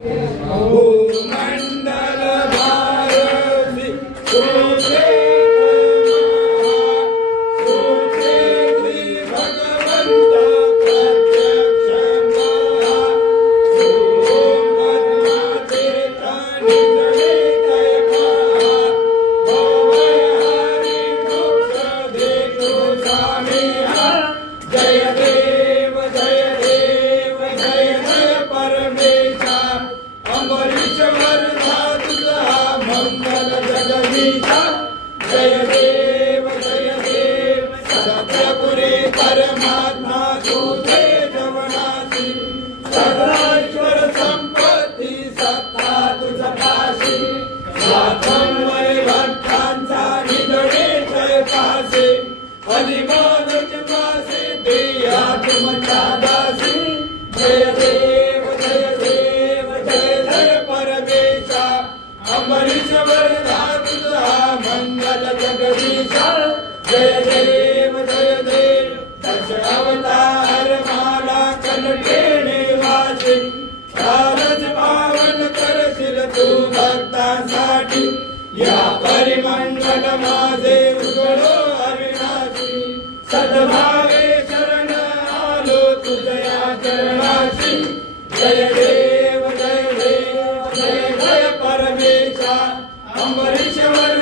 भूमंडल भारती सुक्षेत्री भगवंत प्रत्यक्ष जय देव जय देव जय जय परमेशा अमरीश्वर तुझा मंगल जगदीशा जय देव सत्यपुरे परमात्मा तुझे जवनासी सदाईश्वर संपत्ती सत्ता तुझा काशी स्वातंवय भक्तांचा निधडे जय पासे हरिमान मासे दिया तुमच्या दासी जय देव जय जय परमेशा अमरीश्वर तुझा मंगल जगदीशा जय देव दश अवतार माला कंठे निवासी कारज पावन करशील तू भक्तांसाठी या परिमंडल माझे उघडो अविनाशी सद्भावे शरण आलो तुझया चरणाशी जय देव जय परमेशा अमरीश्वर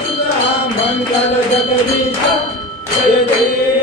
तुझा मंगल जगदीशा जय देव